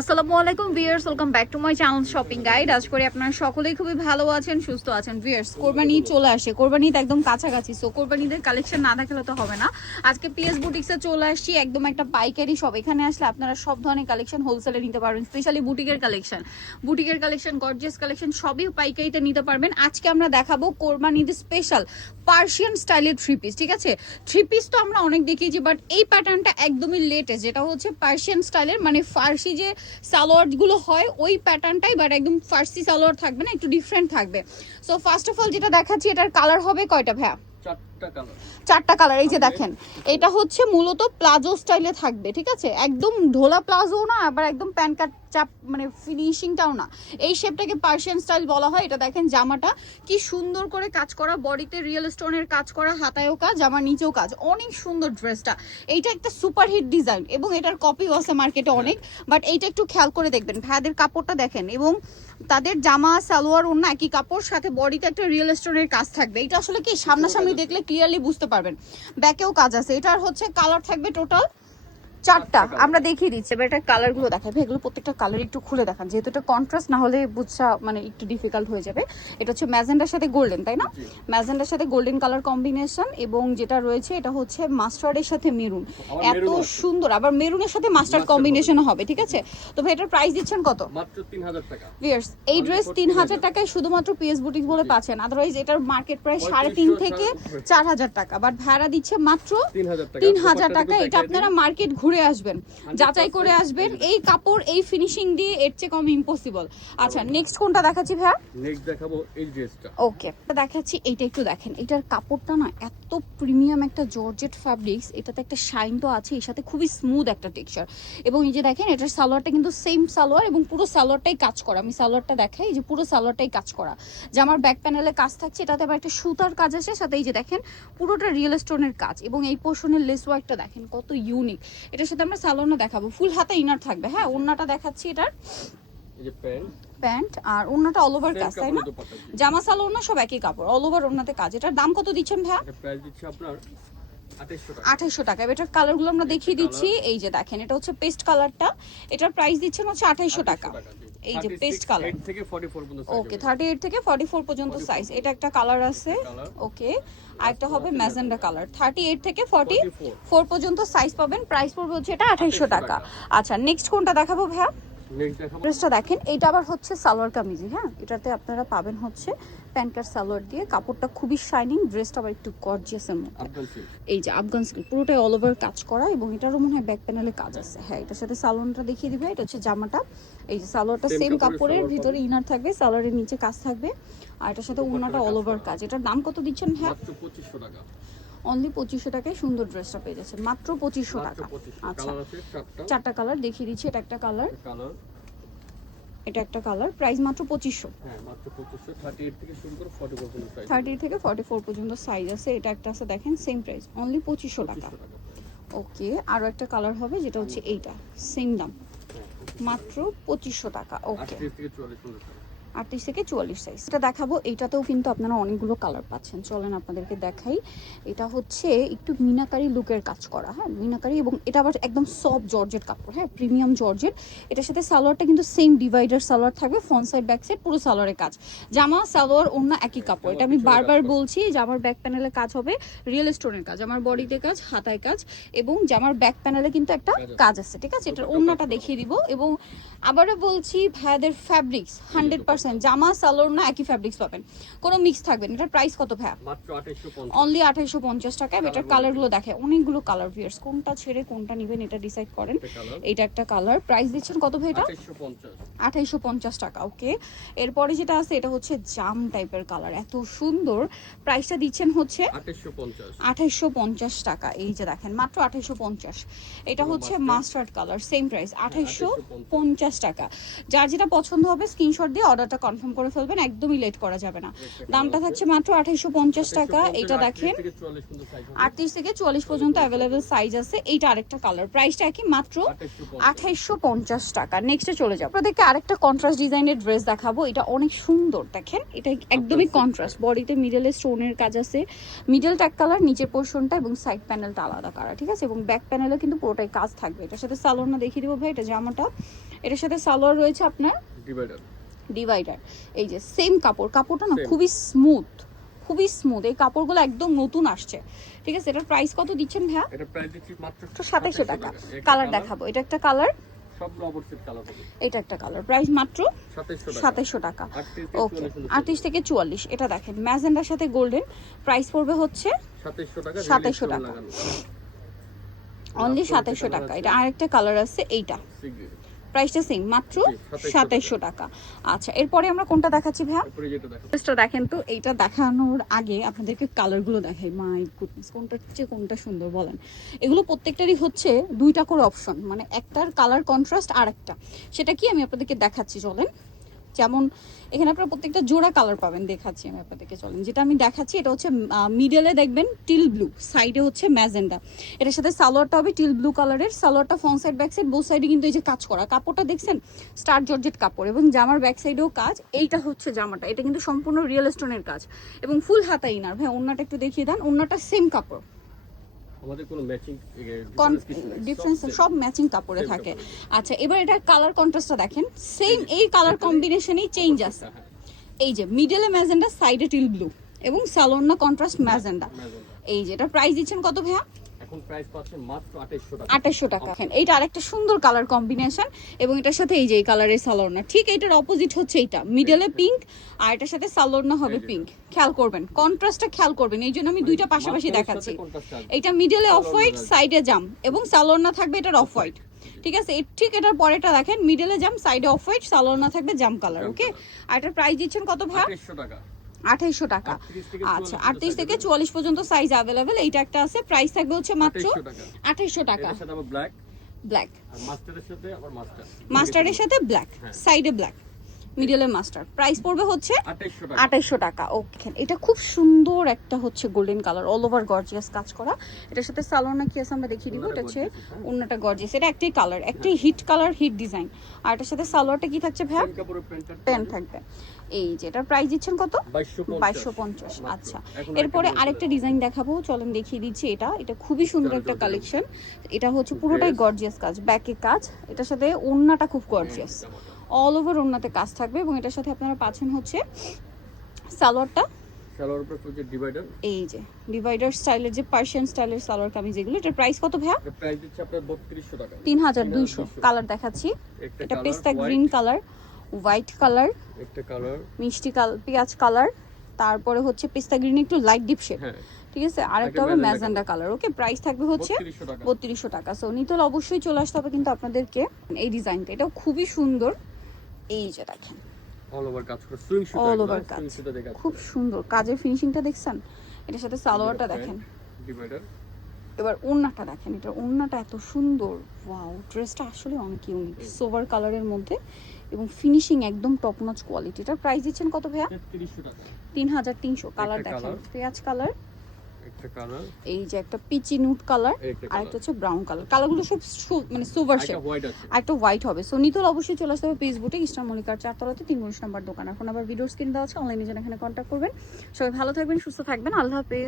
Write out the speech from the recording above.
আসসালামু আলাইকুম viewers, welcome back to my channel shopping guide. আজ করে আপনারা সকলেই খুবই ভালো আছেন, সুস্থ আছেন। ভিউয়ার্স, কোরবানি চলে আসে, কোরবানি তো একদম কাছাকাছি, সো কোরবানিদের কালেকশন না দেখালে তো হবে না। আজকে পিএস বুটিক্সে চলে আসছি, একদম একটা পাইকারি শপ। এখানে আসলে আপনারা সব ধরনের কালেকশন হোলসেলে নিতে পারবেন, স্পেশালি বুটিকের কালেকশন, গর্জিয়াস কালেকশন সবই পাইকারিতে নিতে পারবেন। আজকে আমরা দেখাবো কোরবানিদের স্পেশাল পার্সিয়ান স্টাইলের থ্রি পিস। ঠিক আছে, থ্রি পিস তো আমরা অনেক দেখিয়েছি, বাট এই প্যাটার্নটা একদমই লেটেস্ট, যেটা হচ্ছে পার্সিয়ান স্টাইলের, মানে ফার্সি যে সালোয়ার গুলো হয় ওই প্যাটার্নটাই, বাট একদম ফার্সি সালোয়ার থাকবে না, একটু ডিফারেন্ট থাকবে। সো ফার্স্ট অফ অল যেটা দেখাচ্ছি, এটার কালার হবে কয়টা ভাইয়া? চারটা কালার। এই যে দেখেন, এটা হচ্ছে মূলত প্লাজো স্টাইলে থাকবে। ঠিক আছে, একদম ঢোলা প্লাজো না, আবার একদম প্যান্ট কাট চাপ মানে ফিনিশিংটাও না, এই শেপটাকে পার্সিয়ান স্টাইল বলা হয়। এটা দেখেন জামাটা কি সুন্দর করে কাজ করা, বডিতে রিয়েল স্টোনের কাজ করা, হাতায়ও কাজ, জামার নিচেও কাজ, অনেক সুন্দর ড্রেসটা। এইটা একটা সুপার হিট ডিজাইন এবং এটার কপিও আছে মার্কেটে অনেক, বাট এইটা একটু খেয়াল করে দেখবেন, ভাইয়াদের কাপড়টা দেখেন, এবং তাদের জামা সালোয়ার ওড়না একই কাপড়, সাথে বডিতে একটা রিয়েল স্টোনের কাজ থাকবে। এটা আসলে কি সামনাসামনি দেখলে ক্লিয়ারলি বুঝতে পারবেন, ব্যাকেও কাজ আছে। এটার হচ্ছে কালার থাকবে টোটাল চারটা, আমরা দেখিয়ে দিচ্ছি। এবার এটা কালারগুলো দেখাবে, এগুলো প্রত্যেকটা কালার একটু খুলে দেখান, যেহেতু এটা কন্ট্রাস্ট, না হলে বুঝা মানে একটু ডিফিকাল্ট হয়ে যাবে। এটা হচ্ছে ম্যাজেন্ডার সাথে গোল্ডেন, তাই না? ম্যাজেন্ডার সাথে গোল্ডেন কালার কম্বিনেশন, এবং যেটা রয়েছে এটা হচ্ছে মাস্টার্ডের সাথে মেরুন, এত সুন্দর। আবার মেরুনের সাথে মাস্টার্ড কম্বিনেশন হবে। ঠিক আছে, তো ভাই এটার প্রাইস দিচ্ছেন কত? মাত্র 3000 টাকা। ভিউয়ার্স, এই ড্রেস 3000 টাকায় শুধুমাত্র পিএস বুটিক বলে পাচ্ছেন, আদারওয়াইজ এটার মার্কেট প্রাইস 3.5 থেকে 4000 টাকা, বাট ভাড়া দিচ্ছে মাত্র 3000 টাকা। এটা আপনারা মার্কেট ঘুরে আসবেন, যাচাই করে আসবেন, এই কাপড় এই ফিনিশিং দিয়ে এর চেয়ে কম ইম্পসিবল। আচ্ছা, নেক্সট কোনটা দেখাচ্ছি ভাইয়া? নেক্সট দেখাবো এই ড্রেসটা। ওকে, দেখাচ্ছি এইটা, একটু দেখেন। এটার কাপড়টা না এত প্রিমিয়াম একটা জর্জেট ফ্যাব্রিক্স, এটাতে একটা শাইন তো আছে, এর সাথে খুবই স্মুথ একটা টেক্সচার। এবং এই যে দেখেন, এটার সালোয়ারটা কিন্তু সেম সালোয়ার, এবং পুরো সালোয়ারটাই কাজ করা। আমি সালোয়ারটা দেখাই, যে পুরো সালোয়ারটাই কাজ করা, জামার ব্যাক প্যানেলে কাজ থাকছে, এটাতে আবার একটা সুতার কাজ আছে সাথে। এই যে দেখেন, পুরোটা রিয়েল স্টোনের কাজ, এবং এই পোর্শনের লেস ওয়ার্কটা দেখেন কত ইউনিক। এটার সাথে আমরা সালোয়ারও দেখাবো, ফুল হাতে ইনার থাকবে। হ্যাঁ, ওড়নাটা দেখাচ্ছি, এটার এই যে প্যান্ট আর ওড়নাটা অল ওভার কাজ, তাই না? জামা সালোয়ার না সব একই কাপড়, অল ওভার ওড়নাতে কাজ। এটার দাম কত দিচ্ছেন ভাইয়া? এটা প্রাইস দিচ্ছি আপনার 2800 টাকা। এটার কালারগুলো আমরা দেখিয়ে দিচ্ছি। এই যে দেখেন, এটা হচ্ছে পেস্ট কালারটা, এটার প্রাইস দিচ্ছেন হচ্ছে 2800 টাকা। এই যে পেস্ট কালার, 38 থেকে 44 পর্যন্ত সাইজ। ওকে, 38 থেকে 44 পর্যন্ত সাইজ। এটা একটা কালার আছে, ওকে। আর একটা হবে ম্যাজেন্ডা কালার, 38 থেকে 44 পর্যন্ত সাইজ পাবেন। প্রাইস পড়বে হচ্ছে এটা 2800 টাকা। আচ্ছা, নেক্সট কোনটা দেখাবো ভাইয়া? নেক্সট দেখাবো ড্রেসটা দেখেন, এটা আবার হচ্ছে সালোয়ার কামিজি। হ্যাঁ, এটাতে আপনারা পাবেন হচ্ছে প্যান্ট কাট সালোয়ার দিয়ে, কাপড়টা খুবই শাইনিং, ড্রেসটা আবার একটু গর্জিয়াসের মধ্যে। আফগান সিল্ক। এই যে আফগান সিল্ক, পুরোটাই অল ওভার কাজ করা, এবং এটারও মনে হয় ব্যাক প্যানেলে কাজ আছে। হ্যাঁ, এটার সাথে সালোয়ারটা দেখিয়ে দিবে। এটা হচ্ছে জামাটা, এই যে সালোয়ারটা সেম কাপড়ের, ভিতরে ইনার থাকবে, সালোয়ারের নিচে কাজ থাকবে, আর এটার সাথে ওড়নাটা অল ওভার কাজ। এটার দাম কত দিচ্ছেন? হ্যাঁ, মাত্র 2500 টাকা। অনলি 2500 টাকায় সুন্দর ড্রেসটা পেয়ে যাচ্ছেন, মাত্র 2500 টাকা। আচ্ছা, কালার আছে চারটা কালার দেখিয়ে দিচ্ছি। এটা একটা কালার, এটা একটা কালার, প্রাইস মাত্র 2500। হ্যাঁ, মাত্র 2500। 38 থেকে শুরু করে 44 পর্যন্ত সাইজ। 30 থেকে 44 পর্যন্ত সাইজ আছে। এটা একটা আছে দেখেন, সেম প্রাইস, অনলি 2500 টাকা। ওকে, আরো একটা কালার হবে, যেটা হচ্ছে এইটা, সেম দাম, মাত্র 2500 টাকা। ওকে, 38 থেকে 44 পর্যন্ত। 38 থেকে 44 সাইজ। এটা দেখাবো, এইটাতেও কিন্তু আপনারা অনেকগুলো কালার পাচ্ছেন, চলেন আপনাদেরকে দেখাই। এটা হচ্ছে একটু মিনাকারি লুকের কাজ করা। হ্যাঁ, মিনাকারি, এবং এটা আবার একদম সফট জর্জেট কাপড়। হ্যাঁ, প্রিমিয়াম জর্জেট। এটার সাথে সালোয়ারটা কিন্তু সেম ডিভাইডার সালোয়ার থাকবে, ফ্রন্ট সাইড ব্যাক সাইড পুরো সালোয়ারের কাজ। জামা সালোয়ার ওড়না একই কাপড়। এটা আমি বারবার বলছি, জামার ব্যাক প্যানেলে কাজ হবে রিয়েল স্টোনের কাজ, আমার বডিতে কাজ, হাতায় কাজ, এবং জামার ব্যাক প্যানেলে কিন্তু একটা কাজ আছে। ঠিক আছে, এটার ওড়নাটা দেখিয়ে দিব। এবং আবারও বলছি, ভাইয়াদের ফ্যাব্রিক্স 100% জামা সালোয়ার না একই ফ্যাব্রিক্স পাবেন, কোনো মিক্স থাকবে না। এটার প্রাইস কত ভাইয়া? মাত্র 2850। অনলি 2850 টাকা। এটার কালারগুলো দেখে, অনেকগুলো কালার। ভিউয়ার্স, কোনটা ছেড়ে কোনটা নেবেন এটা ডিসাইড করেন। এটা একটা কালার, প্রাইস দিচ্ছেন কত ভাই এটা? 2850 টাকা। ওকে, এরপরে যেটা আছে, এটা হচ্ছে জাম টাইপের কালার, এত সুন্দর। প্রাইসটা দিচ্ছেন হচ্ছে 2850 টাকা। এই যে দেখেন, মাত্র 2850। এটা হচ্ছে মাস্টার্ড কালার, সেম প্রাইস 2850 টাকা। যার যেটা পছন্দ হবে স্ক্রিনশট দিয়ে অর্ডারটা কনফার্ম করে ফেলবেন, একদমই লেট করা যাবে না। দামটা থাকছে মাত্র 2850 টাকা। এটা দেখেন, 38 থেকে 44 পর্যন্ত অ্যাভেলেবেল সাইজ আছে। এইটা আরেকটা কালার, প্রাইসটা একই, মাত্র 2850 টাকা। নেক্সটে চলে যাবো, আপনাদেরকে আরেকটা কন্ট্রাস্ট ডিজাইনের ড্রেস দেখাবো। এটা অনেক সুন্দর, দেখেন, এটা একদমই কন্ট্রাস্ট, বডিতে মিডলে স্টোনের কাজ আছে, মিডল ট্যাগ কালার, নিচের পোর্শনটা এবং সাইড প্যানেলটা আলাদা কালার। ঠিক আছে, এবং ব্যাক প্যানেলে কিন্তু পুরোটাই কাজ থাকবে। এটার সাথে সালোয়ারটা দেখিয়ে দিব ভাই। এটা জামাটা, এটার সাথে সালোয়ার রয়েছে আপনার ডিভাইডার। ডিভাইডার। এই যে সেম কাপড়, কাপড়টা না Same. খুবই স্মুথ, খুবই স্মুথ। এই কাপড়গুলো একদম নতুন আসছে, ঠিক আছে। এটার প্রাইস কত দিচ্ছেন ভাইয়া? এটা প্রাইস দিচ্ছি মাত্র 2700 টাকা। একটা কালার colour, দেখাবো, এটা একটা কালার, সব রবার সেট কালার হবে। এটা একটা কালার, প্রাইস মাত্র 2700 2700 টাকা। টাকা। 38 থেকে ওকে, 44 38 থেকে 44। এটা দেখেন ম্যাজেন্ডার সাথে গোল্ডেন, প্রাইস পড়বে হচ্ছে 2700 টাকা। 2700 টাকা। অনলি 2700 টাকা। এটা আরেকটা কালার আছে এইটা, প্রাইসটা সেম মাত্র 2700 টাকা। আচ্ছা, এরপরে আমরা কোনটা দেখাচ্ছি ভাইয়া? তারপরে যেটা দেখো, জাস্ট দেখেন তো, এইটা দেখানোর আগে আপনাদেরকে কালারগুলো দেখাই। মাই গুডনেস, কোনটা চেয়ে কোনটা সুন্দর বলেন। এগুলো প্রত্যেকটারই হচ্ছে দুইটা করে অপশন, মানে একটার কালার কন্ট্রাস্ট আর একটা, সেটা কি আমি আপনাদেরকে দেখাচ্ছি চলেন। যেমন এখানে আপনারা প্রত্যেকটা জোড়া কালার পাবেন, দেখাচ্ছি আমি আপনাদেরকে চলেন। যেটা আমি দেখাচ্ছি এটা হচ্ছে মিডলে দেখবেন টিল ব্লু, সাইডে হচ্ছে ম্যাজেন্ডা। এটার সাথে সালোয়ারটা হবে টিল ব্লু কালারের। সালোয়ারটা front side back side both সাইডে কিন্তু এই যে কাজ করা, কাপড়টা দেখছেন স্টার জর্জেট কাপড়, এবং জামার ব্যাক সাইডেও কাজ। এইটা হচ্ছে জামাটা, এটা কিন্তু সম্পূর্ণ রিয়েল স্টোনের কাজ এবং ফুল হাতা ইনার। ভাই ওন্নাটা একটু দেখিয়ে দেন, ওন্নাটা সেম কাপড়, আমাদের কোনো ম্যাচিং ডিফারেন্স সব ম্যাচিং কাপড়ে থাকে। আচ্ছা, এবার এটার কালার কন্ট্রাস্টটা দেখেন, সেম এই কালার কম্বিনেশনেই চেঞ্জ আছে। এই যে মিডলে ম্যাজেন্ডা, সাইডে টিল ব্লু এবং সালোয়ার কন্ট্রাস্ট ম্যাজেন্ডা। এই যে এটা প্রাইস দিচ্ছেন কত ভাইয়া? এখন প্রাইস পাচ্ছেন মাত্র 2800 টাকা। 2800 টাকা। এইটা আরেকটা সুন্দর কালার কম্বিনেশন, এবং এটার সাথে এই যে এই কালারের সালোয়ারনা, ঠিক এটার অপোজিট হচ্ছে এইটা, মিডলে পিঙ্ক আর এটার সাথে সালোয়ারনা হবে পিঙ্ক। খেয়াল করবেন কন্ট্রাস্টটা, খেয়াল করবেন, এই জন্য আমি দুইটা পাশাপাশি দেখাচ্ছি। এইটা মিডলে অফ হোয়াইট, সাইডে জাম এবং সালোয়ারনা থাকবে এটার অফ হোয়াইট, ঠিক আছে। ঠিক এটার পরেটা দেখেন, মিডলে জাম, সাইডে অফ হোয়াইট, সালোয়ারনা থাকবে জাম কালার। ওকে, আর এটার প্রাইস দিচ্ছেন কত ভাইয়া? 2800 টাকা। 2800 টাকা। আচ্ছা, 38 থেকে 44 পর্যন্ত সাইজ अवेलेबल। এইটা একটা আছে, প্রাইস থাকবে হচ্ছে মাত্র 2800 টাকা। এর সাথে আবার ব্ল্যাক, ব্ল্যাক আর মাস্টারের সাথে আবার মাস্টারের সাথে ব্ল্যাক, সাইডে ব্ল্যাক, মিডলে মাস্টার। প্রাইস পড়বে হচ্ছে 2800 টাকা। 2800 টাকা। ওকে, এটা খুব সুন্দর একটা হচ্ছে golden colour, all over gorgeous কাজ করা। এটার সাথে সালোয়ার কি আছে আমরা দেখিয়ে দিব। এটা হচ্ছে অন্যটা গর্জিয়াস, এটা একটাই কালার, একটাই হিট কালার, হিট ডিজাইন। আর এটার সাথে সালোয়ারটা কি থাকছে ভাইয়া? সেম কাপড়ের প্যান্ট থাকবে। এই যে এটার প্রাইস দিচ্ছেন কত? 2250। আচ্ছা, এরপরে আরেকটা ডিজাইন দেখাবো, চলেন দেখিয়ে দিচ্ছি। এটা খুবই সুন্দর একটা কালেকশন। এটা হচ্ছে পুরোটাই গর্জিয়াস কাজ, ব্যাকে কাজ, এটার সাথে ওড়নাটা খুব গর্জিয়াস, অল ওভার ওড়নাতে কাজ থাকবে, এবং এটার সাথে আপনারা পাচ্ছেন হচ্ছে সালোয়ারটা, সালোয়ার উপর যে ডিভাইডার, এই যে ডিভাইডার স্টাইলের, যে পার্সিয়ান স্টাইলের সালোয়ার কামিজ যেগুলো। এটার প্রাইস কত ভাইয়া? এর প্রাইস দিচ্ছে আপনার 3200 টাকা। 3200। কালার দেখাচ্ছি, এটা পেস্তা গ্রিন কালার, হোয়াইট কালার, একটা কালার মিষ্টি পেঁয়াজ কালার, তারপরে হচ্ছে পেস্তা গ্রিন একটু লাইট ডিপ শেড, ঠিক আছে। আরেকটা হবে ম্যাজেন্ডা কালার। ওকে, প্রাইস থাকবে হচ্ছে 3200 টাকা। সো নিতল অবশ্যই চলে আসতে হবে কিন্তু আপনাদেরকে। এই ডিজাইনটা এটাও খুবই সুন্দর, এই যে দেখেন অল ওভার কাজ করে, সুইং সুতা, অল ওভার কাজ, খুব সুন্দর কাজের ফিনিশিংটা দেখছেন। এটার সাথে সালোয়ারটা দেখেন, ডিভাইডার। এবার ওড়নাটা দেখেন, এটা ওড়নাটা এত সুন্দর, ওয়াও, ড্রেসটা আসলে অনেক ইউনিক, সোভার কালারের মধ্যে এবং ফিনিশিং একদম টপ নচ কোয়ালিটি। এটার প্রাইস দিচ্ছেন কত ভাইয়া? 3300 টাকা। 3300। কালার দেখেন, পেঁয়াজ কালার, একটা কালার, এই যে একটা পিচি নুট কালার, আর একটা হচ্ছে ব্রাউন কালার। কালারগুলো সব মানে সোভার শেড, হোয়াইট আছে, আর একটা হোয়াইট হবে। সো নিতল অবশ্যই চলে আসতে হবে ফেসবুকে, ইস্টার মল্লিকার 4 তলাতে 3 নাম্বার দোকান। এখন আবার ভিডিও স্ক্রিন দেওয়া আছে, অনলাইনে যেন এখানে কন্ট্যাক্ট করবেন। সবাই ভালো থাকবেন, সুস্থ থাকবেন, আল্লাহ হাফেজ।